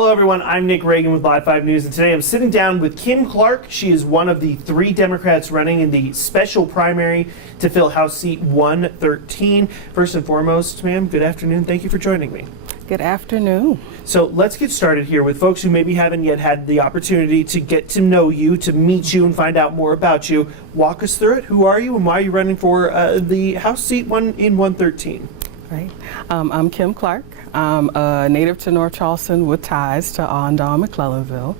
Hello, everyone. I'm Nick Reagan with Live 5 News, and today I'm sitting down with Kim Clark. She is one of the 3 Democrats running in the special primary to fill House Seat 113. First and foremost, ma'am, good afternoon. Thank you for joining me. Good afternoon. So let's get started here with folks who maybe haven't yet had the opportunity to get to know you, to meet you, and find out more about you. Walk us through it. Who are you, and why are you running for the House Seat 113? Right. I'm Kim Clark. I'm a native to North Charleston with ties to Ondar, McClellanville.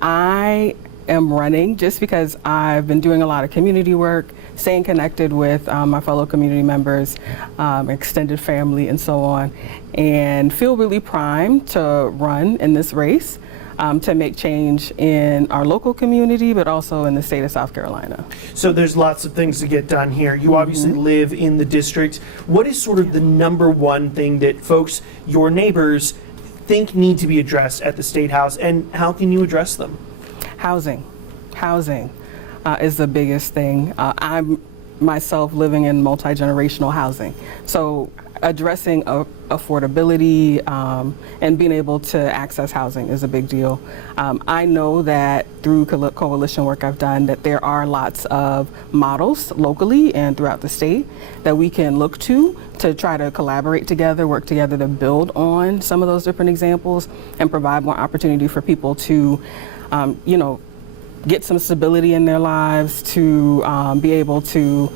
I am running just because I've been doing a lot of community work, staying connected with my fellow community members, extended family, and so on, and feel really primed to run in this race to make change in our local community, but also in the state of South Carolina. So there's lots of things to get done here. You obviously live in the district. What is sort of the number one thing that folks, your neighbors, think need to be addressed at the State House, and how can you address them? Housing is the biggest thing. I'm myself living in multi-generational housing. So addressing affordability and being able to access housing is a big deal. I know that through coalition work I've done that there are lots of models locally and throughout the state that we can look to try to collaborate together, work together to build on some of those different examples and provide more opportunity for people to, get some stability in their lives, to be able to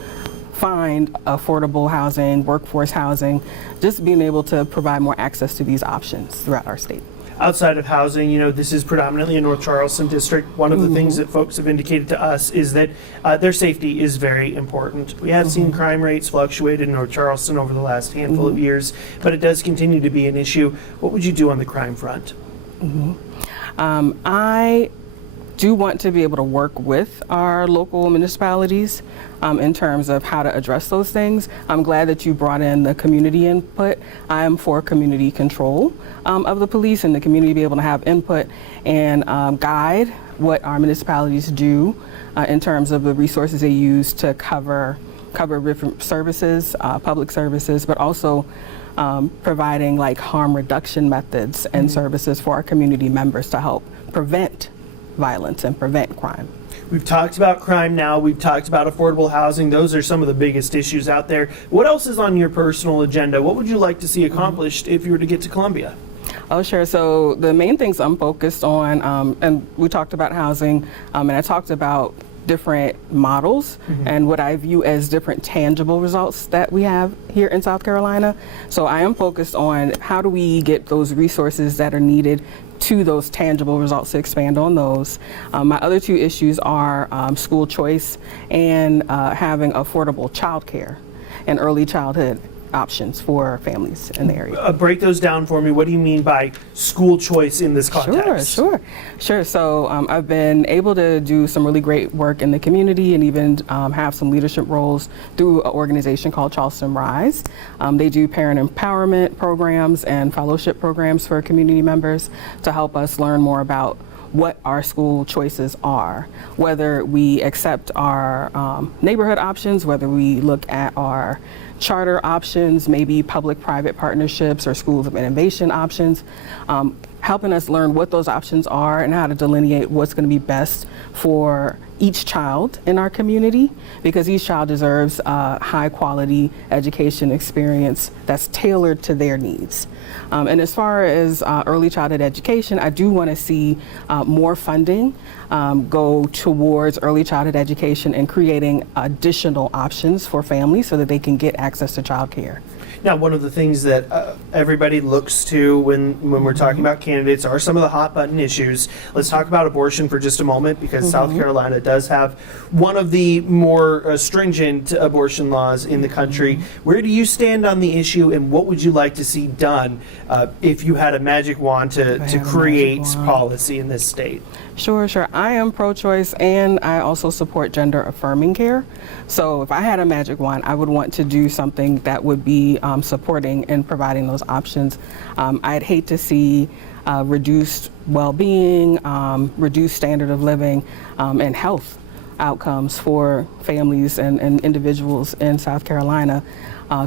find affordable housing, workforce housing, just being able to provide more access to these options throughout our state. Outside of housing, this is predominantly a North Charleston district. One of the things that folks have indicated to us is that their safety is very important. We have seen crime rates fluctuate in North Charleston over the last handful of years, but it does continue to be an issue. What would you do on the crime front? I do want to be able to work with our local municipalities in terms of how to address those things. I'm glad that you brought in the community input. I am for community control of the police and the community be able to have input and guide what our municipalities do in terms of the resources they use to cover different services, public services, but also providing like harm reduction methods and services for our community members to help prevent violence and prevent crime. We've talked about crime now, we've talked about affordable housing. Those are some of the biggest issues out there. What else is on your personal agenda? What would you like to see accomplished if you were to get to Columbia? Oh, sure. So the main things I'm focused on, and we talked about housing, and I talked about different models and what I view as different tangible results that we have here in South Carolina. So I am focused on how do we get those resources that are needed to those tangible results, to expand on those. My other 2 issues are school choice and having affordable childcare and early childhood options for families in the area. Break those down for me. What do you mean by school choice in this context? Sure. So I've been able to do some really great work in the community and even have some leadership roles through an organization called Charleston Rise. They do parent empowerment programs and fellowship programs for community members to help us learn more about what our school choices are, whether we accept our neighborhood options, whether we look at our charter options, maybe public-private partnerships or schools of innovation options, helping us learn what those options are and how to delineate what's going to be best for each child in our community, because each child deserves a high-quality education experience that's tailored to their needs. And as far as early childhood education, I do want to see more funding go towards early childhood education and creating additional options for families so that they can get access to childcare. Now, one of the things that everybody looks to when we're talking about candidates are some of the hot button issues. Let's talk about abortion for just a moment, because South Carolina does have one of the more stringent abortion laws in the country. Where do you stand on the issue, and what would you like to see done if you had a magic wand to create policy in this state? Sure. I am pro-choice, and I also support gender-affirming care. So if I had a magic wand, I would want to do something that would be supporting and providing those options. I'd hate to see reduced well-being, reduced standard of living, and health outcomes for families and individuals in South Carolina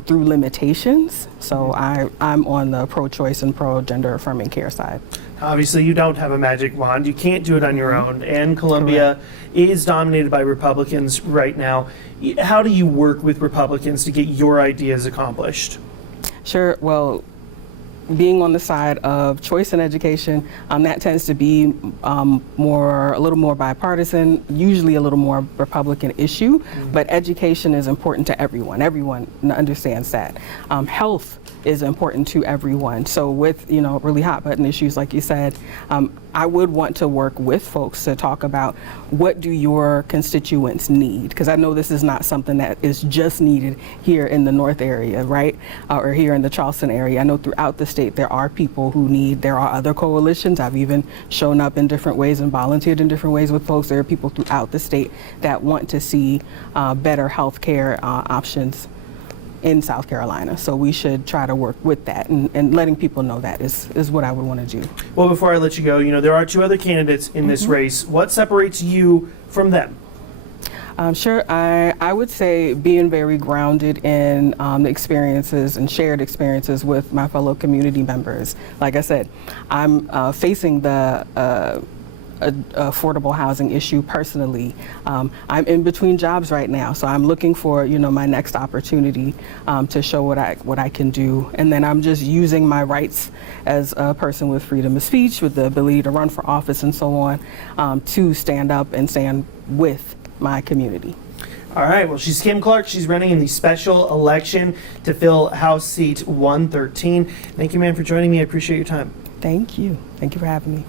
through limitations. So I'm on the pro-choice and pro-gender affirming care side. Obviously, you don't have a magic wand. You can't do it on your own. And Columbia is dominated by Republicans right now. How do you work with Republicans to get your ideas accomplished? Sure. Well, being on the side of choice in education, that tends to be a little more bipartisan, usually a little more Republican issue, but education is important to everyone. Everyone understands that. Health is important to everyone. So with, really hot button issues, like you said, I would want to work with folks to talk about what do your constituents need? Because I know this is not something that is just needed here in the North area, right? Or here in the Charleston area. I know throughout the state there are people who there are other coalitions. I've even shown up in different ways and volunteered in different ways with folks. There are people throughout the state that want to see better health care options in South Carolina. So we should try to work with that, and letting people know that is what I would want to do. Well, before I let you go, there are 2 other candidates in this race. What separates you from them? Sure. I would say being very grounded in the experiences and shared experiences with my fellow community members. Like I said, I'm facing the affordable housing issue personally. I'm in between jobs right now, so I'm looking for my next opportunity to show what I can do, and then I'm just using my rights as a person with freedom of speech, with the ability to run for office and so on, to stand up and stand with my community. All right, well, she's Kim Clark. She's running in the special election to fill House Seat 113. Thank you, ma'am, for joining me. I appreciate your time. Thank you. Thank you for having me.